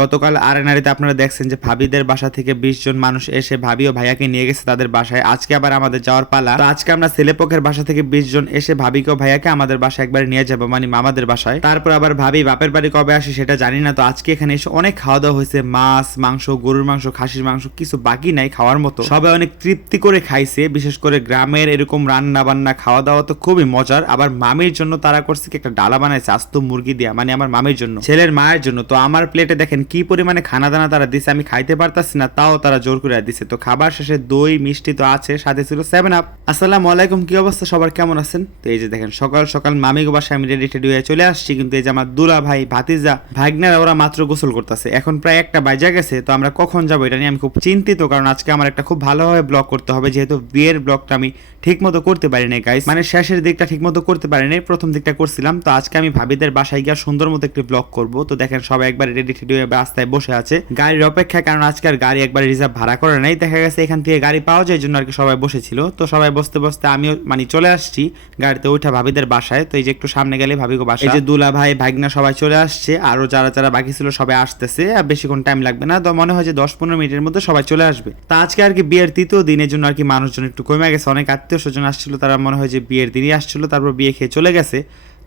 গতকাল আরেনারিতে আপনারা দেখছেন যে ভাবিদের বাসা থেকে বিশ জন মানুষ এসে ভাবি ও ভাইয়াকে নিয়ে গেছে তাদের বাসায়। আজকে আবার আমাদের যাওয়ার পালা। আজকে আমরা ছেলেপক্ষের বাসা থেকে বিশ জন এসে ভাবিকে ও ভাইয়াকে আমাদের বাসায় একবার নিয়ে যাব মানে মামাদের বাসায়। তারপর আবার ভাবি, বাপের বাড়ি কবে আসি সেটা জানি না, তো আজকে এখানে এসে অনেক খাওয়া দাওয়া হয়েছে, মাছ, মাংস, গরুর মাংস, খাসির মাংস, কিছু বাকি নাই খাওয়ার মতো। সবাই অনেক তৃপ্তি করে খাইছে, বিশেষ করে গ্রামের এরকম রান্না বান্না খাওয়া দাওয়া তো খুবই মজার। আবার মামির জন্য তারা করছে কি, একটা ডালা বানাইছে, আস্ত মুরগি দিয়া মানে আমার মামির জন্য, ছেলের মায়ের জন্য। তো আমার প্লেটে দেখেন কি পরিমাণে খানা দানা তারা দিছে আমি খাইতে পারতাছি না, তাও তারা জোর করে দিছে। তো খাবার শেষে দই, মিষ্টি তো আছে, সাথে ছিল সেভেন আপ আসসালামু আলাইকুম, কি অবস্থা? সবার কেমন আছেন? তো এই যে দেখেন, সকাল সকাল মামি বাসায় আমি রেডি টেডি হয়ে চলে আসছি, কিন্তু এই যে আমার দুলা ভাই ভাতিজা, ভাগ্নারা ওরা মাত্র গোসল করতেছে। এখন প্রায় একটা বাজা গেছে, তো আমরা কখন যাব এটা নিয়ে আমি খুব চিন্তিত, কারণ আজকে আমার একটা খুব ভালোভাবে ব্লগ করতে হবে, যেহেতু বিয়ের ব্লগটা আমি ঠিক মতো করতে পারি নাই গাইস মানে শেষের দিকটা ঠিক মতো করতে পারি প্রথম দিকটা করছিলাম। তো আজকে আমি ভাবিদের বাসায় গিয়ে সুন্দর মতো একটি ব্লগ করব। তো দেখেন, সবাই একবার রেডি টেডি হয়ে রাস্তায় বসে আছে। গাড়ির অপেক্ষায় কারণ আজকে আর গাড়ি একবার রিজার্ভ ভাড়া করে নাই দেখা গেছে এখান থেকে গাড়ি পাওয়া যায় জন্য আর কি সবাই বসেছিল। তো সবাই বসতে বসতে আমিও মানে চলে আসছি গাড়িতে উঠা ভাবিদের বাসায়। তো এই যে একটু সামনে গেলে ভাবিগো বাসায় এই যে দুলা ভাই, ভাগনা সবাই চলে আসছে। আরও যারা যারা বাকি ছিল সবাই আসতেছে, আর বেশিক্ষণ টাইম লাগবে না। তো মনে হয় যে দশ পনেরো মিনিটের মধ্যে সবাই চলে আসবে। তা আজকে আর কি বিয়ের তৃতীয় দিনের জন্য আর কি মানুষজন একটু কমে গেছে। অনেক আত্মীয় স্বজন আসছিল, তারা মনে হয় যে বিয়ের দিনই আসছিল, তারপর বিয়ে খেয়ে চলে গেছে।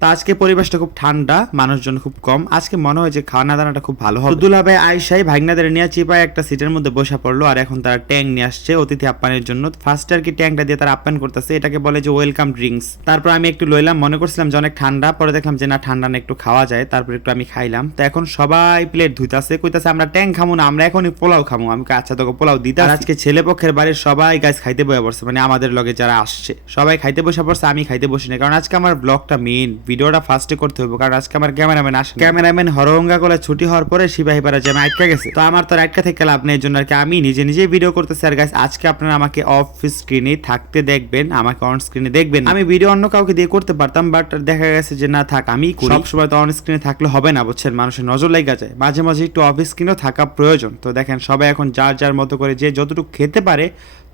তা আজকে পরিবেশটা খুব ঠান্ডা, মানুষজন খুব কম। আজকে মনে হয় যে খাওয়ানা দানাটা খুব ভালো হবে। দুলা ভাই আয়সাই ভাগনাদের নিয়ে চিপায় একটা সিটের মধ্যে বসে পড়ল আর এখন তারা ট্যাঙ্ক নিয়ে আসছে অতিথি আপ্যায়নের জন্য। ফার্স্ট আর কি ট্যাঙ্কটা দিয়ে তারা আপ্যায়ন করতেছে, এটাকে বলে যে ওয়েলকাম ড্রিঙ্কস। তারপর আমি একটু লইলাম, মনে করছিলাম যে অনেক ঠান্ডা, পরে দেখলাম যে না, ঠান্ডা না, একটু খাওয়া যায়। তারপর একটু আমি খাইলাম। তো এখন সবাই প্লেট ধুইতাছে, কইতাছে, আমরা ট্যাঙ্ক খামু না, আমরা এখনই পোলাও খামু। আমি আচ্ছা তোকে পোলাও দিতে আজকে ছেলে পক্ষের বাড়ির সবাই গাছ খাইতে বসে পড়ছে মানে আমাদের লগে যারা আসছে। সবাই খাইতে বসে পড়ছে, আমি খাইতে বসি না কারণ আজকে আমার ব্লগটা মেইন ভিডিওটা ফার্স্টে করতে হবে কারণ আজকে আমার ক্যামেরাম্যান আসে ক্যামেরাম্যান হরঙ্গা কলে ছুটি হওয়ার পরে সিপাহী পাড়া জ্যামে আটকা গেছে। তো আমার তো আটকা থেকে লাভ নেই জন্য আর কি আমি নিজে নিজেই ভিডিও করতেছি। আর গাছ আজকে আপনারা আমাকে অফ স্ক্রিনে থাকতে দেখবেন, আমাকে অন স্ক্রিনে দেখবেন আমি ভিডিও অন্য কাউকে দিয়ে করতে পারতাম বাট দেখা গেছে যে না, থাক আমি সব সময় তো অন স্ক্রিনে থাকলে হবে না, বুঝছেন? মানুষের নজর লেগে যায়। মাঝে মাঝে একটু অফ স্ক্রিনেও থাকা প্রয়োজন। তো দেখেন, সবাই এখন যার যার মতো করে যে যতটুকু খেতে পারে,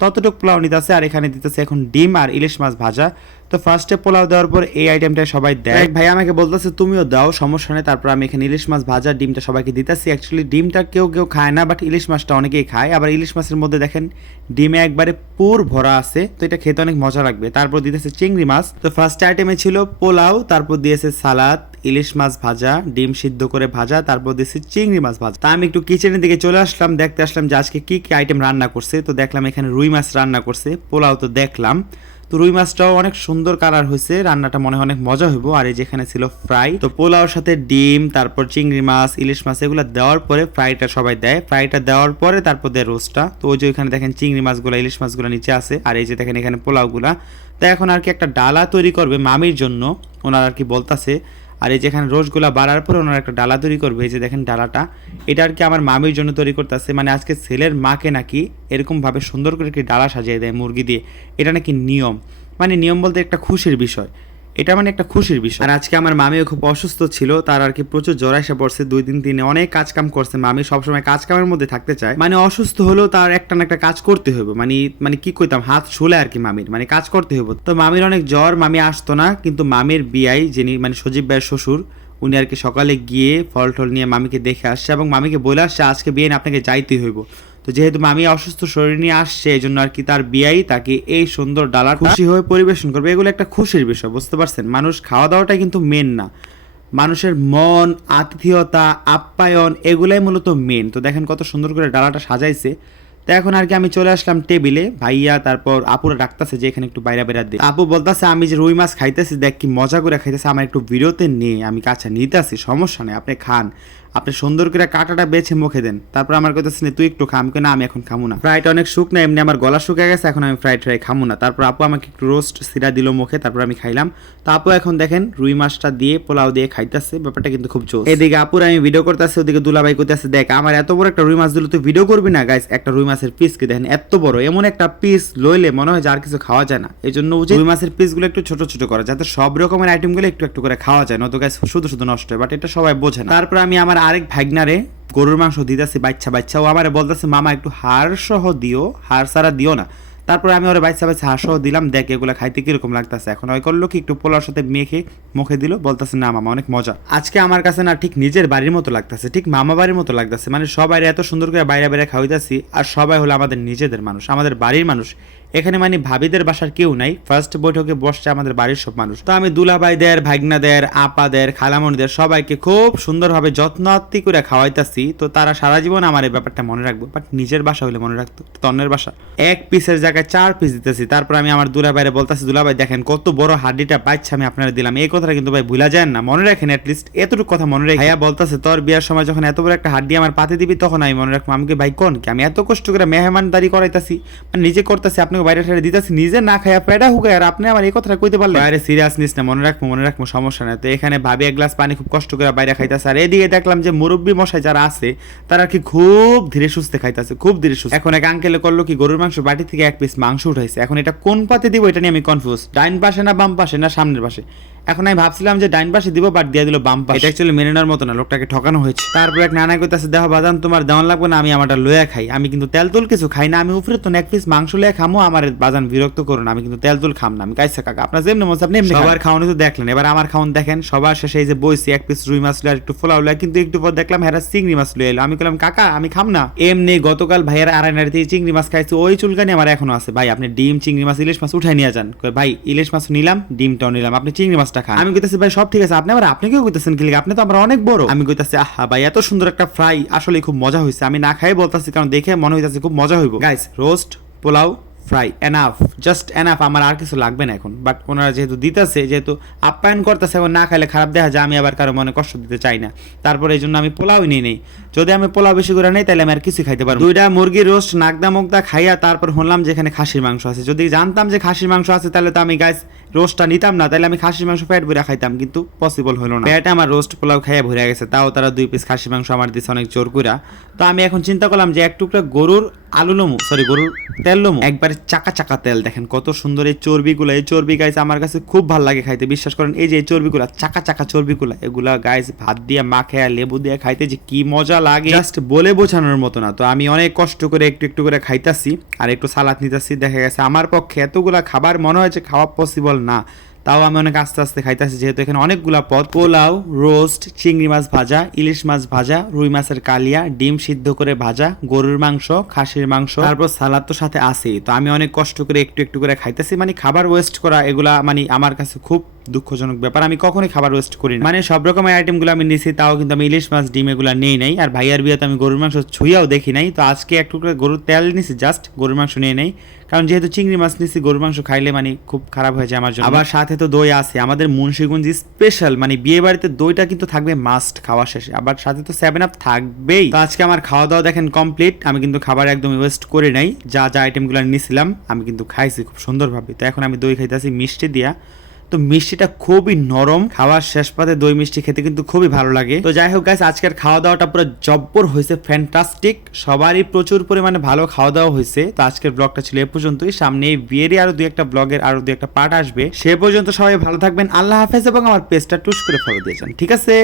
ততটুকু পোলাও নিতেছে আর এখানে দিতেছে এখন ডিম আর ইলিশ মাছ ভাজা। তো ফার্স্টে পোলাও দেওয়ার পর এই আইটেমটা সবাই দেয়। ভাই আমাকে বলতেছে, তুমিও দাও, সমস্যা নেই। তারপর আমি এখানে ইলিশ মাছ ভাজা ডিমটা সবাইকে দিতেছি। অ্যাকচুয়ালি ডিমটা কেউ কেউ খায় না বাট ইলিশ মাছটা অনেকেই খায়। আবার ইলিশ মাছের মধ্যে দেখেন, ডিমে একবারে পুর ভরা আছে, তো এটা খেতে অনেক মজা লাগবে। তারপর দিতেছে চিংড়ি মাছ। তো ফার্স্ট আইটেমে ছিল পোলাও, তারপর দিয়েছে সালাদ, ইলিশ মাছ ভাজা, ডিম সিদ্ধ করে ভাজা, তারপর দিয়েছে চিংড়ি মাছ ভাজা। তা আমি একটু কিচেনের দিকে চলে আসলাম, দেখতে আসলাম যে আজকে কি কি আইটেম রান্না করছে। তো দেখলাম এখানে রুই মাছ রান্না করছে, পোলাও তো দেখলাম। তো রুই মাছটাও অনেক সুন্দর কালার হয়েছে, রান্নাটা মনে অনেক মজা হইব। আর এই যেখানে ছিল ফ্রাই, তো পোলাওর সাথে ডিম, তারপর চিংড়ি মাছ, ইলিশ মাছ, এগুলো দেওয়ার পরে ফ্রাইটা সবাই দেয়। ফ্রাইটা দেওয়ার পরে তারপর দেয় রোস্টটা। তো ওই যে ওইখানে দেখেন চিংড়ি মাছগুলো, ইলিশ মাছগুলো নিচে আছে। আর এই যে দেখেন এখানে পোলাওগুলা। তো এখন আর কি একটা ডালা তৈরি করবে মামির জন্য, ওনার আর কি বলতাছে। আর এই যেখানে রোজগুলা বাড়ার পরে ওনারা একটা ডালা তৈরি করবে, এই যে দেখেন ডালাটা। এটা আর কি আমার মামির জন্য তৈরি করতেছে মানে আজকে ছেলের মাকে নাকি এরকমভাবে সুন্দর করে একটি ডালা সাজিয়ে দেয় মুরগি দিয়ে। এটা নাকি নিয়ম। মানে নিয়ম বলতে একটা খুশির বিষয়। এটা মানে একটা খুশির বিষয়। আর আজকে আমার মামিও খুব অসুস্থ ছিল, তার আর কি প্রচুর জ্বর এসে পড়ছে, দুই দিন তিনে অনেক কাজ কাম করছে মামি, সবসময় কাজ কামের মধ্যে থাকতে চায়। মানে অসুস্থ হলেও তার একটা না একটা কাজ করতে হবে মানে মানে কি কইতাম, হাত শুলে আর কি মামির মানে কাজ করতে হবে তো মামির অনেক জ্বর, মামি আসতো না, কিন্তু মামির বিয়াই যিনি মানে সজীব ভাইয়ের শ্বশুর, উনি আর কি সকালে গিয়ে ফল টল নিয়ে মামিকে দেখে আসছে এবং মামিকে বলে আসছে, আজকে বিয়ে আপনাকে যাইতেই হইব। তো যেহেতু মামি অসুস্থ, শরীর নিয়ে আসছে এই জন্য আর কি তার বিয়াই তাকে এই সুন্দর ডালা খুশি হয়ে পরিবেশন করবে। এগুলো একটা খুশির বিষয়, বুঝতে পারছেন? মানুষ খাওয়া দাওয়াটা কিন্তু মেন না। মানুষের মন, আতিথেয়তা, আপ্যায়ন, এগুলাই মূলত মেন তো দেখেন কত সুন্দর করে ডালাটা সাজাইছে। তো এখন আর কি আমি চলে আসলাম টেবিলে। ভাইয়া তারপর আপুরা ডাকতেছে যে এখানে একটু বাইরে বেড়া দে। আপু বলতেছে, আমি যে রুই মাছ খাইতেছি, দেখ কি মজা করে খাইতেছে। আমার একটু ভিডিওতে নিয়ে আমি কাছে নিতেছি সমস্যা নেই, আপনি খান। আপনি সুন্দর করে কাঁটাটা বেছে মুখে দেন। তারপর আমার কথা শুনে তুই একটু খাম না, আমি এখন খামু না। ফ্রাইটা অনেক শুকনো এমনি আমার গলা শুকে গেছে, এখন আমি ফ্রাইড ফ্রাই খামু না। তারপর আপু আমাকে একটু রোস্ট সিরা দিল মুখে, তারপর আমি খাইলাম। তো আপু এখন দেখেন, রুই মাছটা দিয়ে পোলাও দিয়ে খাইতেছে, ব্যাপারটা কিন্তু খুব জোর এদিকে আপুর আমি ভিডিও করতেছি, ওদিকে দুলাভাই করতেছে দেখ, আমার এত বড় একটা রুই মাছ দিল, তুই ভিডিও করবি না? গাইস একটা রুই মাছের পিস কি দেখেন, এত বড়, এমন একটা পিস লইলে মনে হয় যে আর কিছু খাওয়া যায় না। এই জন্য উচিত রুই মাছের পিসগুলো একটু ছোট ছোট করা, যাতে সব রকমের আইটেমগুলো একটু একটু করে খাওয়া যায়, নয়তো গাইস শুধু শুধু নষ্ট হয় বাট এটা সবাই বোঝে না। তারপর আমি আমার আরেক ভাগনারে গরুর মাংস দিতেছি, বাচ্চা বাচ্চা। ও আমার বলতেছে, মামা, একটু হাড় সহ দিও, হাড় সারা দিও না। তারপরে আমি ওর বাইসা বাইসা হাসও দিলাম, দেখ এগুলো খাইতে কীরকম লাগতেছে। এখন ওই করল কি, একটু পোলার সাথে মেখে মুখে দিল, বলতেছে, না, মামা, অনেক মজা। আজকে আমার কাছে না ঠিক নিজের বাড়ির মতো লাগতেছে, ঠিক মামা বাড়ির মতো লাগতেছে। মানে সবাই এত সুন্দর করে বাইরে বাইরে খাওয়াইতেছি, আর সবাই হলো আমাদের নিজেদের মানুষ, আমাদের বাড়ির মানুষ। এখানে মানে ভাবিদের বাসার কেউ নাই। ফার্স্ট বৈঠকে বসছে আমাদের বাড়ির সব মানুষ। তো আমি দুলাভাইদের, ভাগনাদের, আপাদের খালামণিদের সবাইকে খুব সুন্দরভাবে যত্নাত্তি করে খাওয়াইতাছি। তো তারা সারা জীবন আমার এই ব্যাপারটা মনে রাখব। বাট নিজের বাসা হলে মনে রাখতো, তন্নের বাসা। এক পিসের জায়গায় চার পিস দিতেছি। তারপর আমি আমার দুলাভাইরে বলতেছি, দুলাভাই, দেখেন, কত বড় হাড্ডিটা পাইছে আমি আপনারা দিলাম। এই কথাটা কিন্তু ভাই ভুলা যায় না। মনে রাখেন অ্যাটলিস্ট এতটুকু কথা মনে রাখি। ভাইয়া বলতেছে, তোর বিয়ার সময় যখন এত বড় একটা হাড্ডি আমার পাতে দিবি, তখন আমি মনে রাখব আমাকে ভাই কোন? কি আমি এত কষ্ট করে মেহমানদারি করাইতাছি। মানে নিজে করতেছি আপনাকে বাইরে ঠেলে দিতেছি নিজে না খাইয়া পেটা হুকায় আর আপনি আমার এই কথাটা কইতে পারলেন? বাইরে সিরিয়াস নিস না মনে রাখব মনে রাখব সমস্যা নাই। তো এখানে ভাবি এক গ্লাস পানি খুব কষ্ট করে বাইরে খাইতেছে আর এদিকে দেখলাম যে মুরব্বী মশাই যারা আছে তারা কি খুব ধীরে সুস্থে খাইতেছে খুব ধীরে সুস্থ। এখন এক আঙ্কেলে করল কি গরুর মাংস বাটি থেকে এক পিস মাংস উঠাইছে। এখন এটা কোন পাতে দিব এটা নিয়ে আমি কনফিউজ ডাইন পাশে না বাম পাশে না সামনের পাশে? এখন আমি ভাবছিলাম যে ডাইন পাশে দিব বাট দিয়ে দিল বাম পাশে। এটা অ্যাকচুয়ালি মেনে নেওয়ার মতো না লোকটাকে ঠকানো হয়েছে। তারপর এক নানা কইতাছে দেখো বাদাম তোমার দেওয়ান লাগবে না আমি আমারটা লয়া খাই। আমি কিন্তু তেল তুল কিছু খাই না আমি উপরে তো এক পিস মাংস লয়া খামো আমার বাজান বিরক্ত করুন আমি কিন্তু তেল তুল খাম না। আমি কাইসা কাকা আপনার যেমনি মনে আপনি এমনি সবার খাওয়ানো তো দেখলেন এবার আমার খাওয়ান দেখেন সবার শেষে এই যে বইছি এক পিস রুই মাছ লয়া একটু ফোলাও লয়া কিন্তু একটু পর দেখলাম হেরা চিংড়ি মাছ লয়ে এলো। আমি বললাম কাকা আমি খাম না। এমনি গতকাল ভাইয়ের আড়াই নাড়িতে চিংড়ি মাছ খাইছি ওই চুলকানি আমার এখনও আছে। ভাই আপনি ডিম চিংড়ি মাছ ইলিশ মাছ উঠাই নিয়ে যান। কই, ভাই ইলিশ মাছ নিলাম ডিমটাও নিলাম আপনি চিংড়ি মাছটা খান। আমি কইতাছি ভাই সব ঠিক আছে। আপনি আবার আপনি কেউ কইতেছেন কি আপনি তো আমার অনেক বড়। আমি কইতাছি আহা ভাই এত সুন্দর একটা ফ্রাই আসলে খুব মজা হয়েছে আমি না খাই বলতাছি কারণ দেখে মনে হইতাছে খুব মজা হইব। Guys roast pulao fry enough just enough আমার আর কিছু লাগবে না এখন। বাট ওনারা যেহেতু দিতেছে, যেহেতু আপ্যায়ন করতেছে এখন না খাইলে খারাপ দেখা যায়, আমি আবার কারও মনে কষ্ট দিতে চাই না। তারপরে এই জন্য আমি পোলাও নিয়ে নেই। যদি আমি পোলাও বেশি করে নেই, তাহলে আমি আর কিছু খাইতে পারব দুইটা মুরগির রোস্ট নাকদা মুগদা খাইয়া তারপর শুনলাম যে এখানে খাসির মাংস আছে। যদি জানতাম যে খাসির মাংস আছে, তাহলে তো আমি গাছ রোস্টটা নিতাম না। তাহলে আমি খাসির মাংস পেট ভরে খাইতাম, কিন্তু পসিবল হলো না। পেটে আমার রোস্ট পোলাও খাইয়া ভরে গেছে, তাও তারা দুই পিস খাসির মাংস আমার দিচ্ছে অনেক জোর কইরা। তো আমি এখন চিন্তা করলাম যে এক টুকরা গরুর আলু লোমু সরি গরুর তেল লোমু একবারে চাকা চাকা তেল, দেখেন কত সুন্দর এই চর্বিগুলো। এই চর্বি গাইস আমার কাছে খুব ভালো লাগে খাইতে, বিশ্বাস করেন, এই যে এই চর্বিগুলো, চাকা চাকা চর্বিগুলো, এগুলা গাইস ভাত দিয়ে, মাখে আর লেবু দিয়ে খাইতে যে কি মজা লাগে। জাস্ট বলে বোঝানোর মতো না, তো আমি অনেক কষ্ট করে একটু একটু করে খাইতাছি আর একটু সালাদ নিতেছি। দেখা গেছে আমার পক্ষে এতগুলা খাবার মনে হয় যে খাওয়া পসিবল না। তাও আমি অনেক আস্তে আস্তে খাইতেছি, যেহেতু এখানে অনেকগুলা পদ। পোলাও, রোস্ট, চিংড়ি মাছ ভাজা, ইলিশ মাছ ভাজা, রুই মাছের কালিয়া, ডিম সিদ্ধ করে ভাজা, গরুর মাংস, খাসির মাংস, তারপর সালাদ তো সাথে আসেই তো আমি অনেক কষ্ট করে একটু একটু করে খাইতেছি মানে খাবার ওয়েস্ট করা, এগুলা মানে আমার কাছে খুব দুঃখজনক ব্যাপার। আমি কখনোই খাবার ওয়েস্ট করি না। মানে সব রকমের আইটেমগুলো আমি নিছি, তাও কিন্তু আমি ইলিশ মাছ, ডিম এগুলো নেই নাই। আর ভাইয়ার বিয়েতে আমি গরুর মাংস ছুঁয়াও দেখি নাই। তো আজকে একটু করে গরুর তেল নিছি জাস্ট গরুর মাংস নিয়ে নেই। কারণ যেহেতু চিংড়ি মাছ নিছি, গরুর মাংস খাইলে মানে খুব খারাপ হয়েছে আমার জন্য। আবার সাথে তো দই আছে। আমাদের মুন্সিগঞ্জ স্পেশাল মানে বিয়ে বাড়িতে দইটা কিন্তু থাকবে মাস্ট খাওয়া শেষে। আবার সাথে তো সেভেন আপ থাকবেই। তো আজকে আমার খাওয়া দাওয়া দেখেন কমপ্লিট আমি কিন্তু খাবার একদম ওয়েস্ট করে নাই। যা যা আইটেমগুলো নিছিলাম, আমি কিন্তু খাইছি খুব সুন্দরভাবে। তো এখন আমি দই খাইতেছি, মিষ্টি দিয়া। তো মিষ্টিটা খুবই নরম। খাওয়ার শেষ পাতে দই মিষ্টি খেতে কিন্তু খুবই ভালো লাগে। তো যাই হোক গাইস আজকের খাওয়া দাওয়াটা পুরো জব্বর হয়েছে ফ্যান্টাস্টিক সবারই প্রচুর পরিমাণে ভালো খাওয়া দাওয়া হয়েছে। তো আজকের ব্লগটা ছিল এ পর্যন্তই। সামনে বিয়েরই আরও দুই একটা ব্লগের আরও দুই একটা পার্ট আসবে। সে পর্যন্ত সবাই ভালো থাকবেন। আল্লাহ হাফেজ এবং আমার পেজটা টুস করে ফলো দিয়েছেন ঠিক আছে?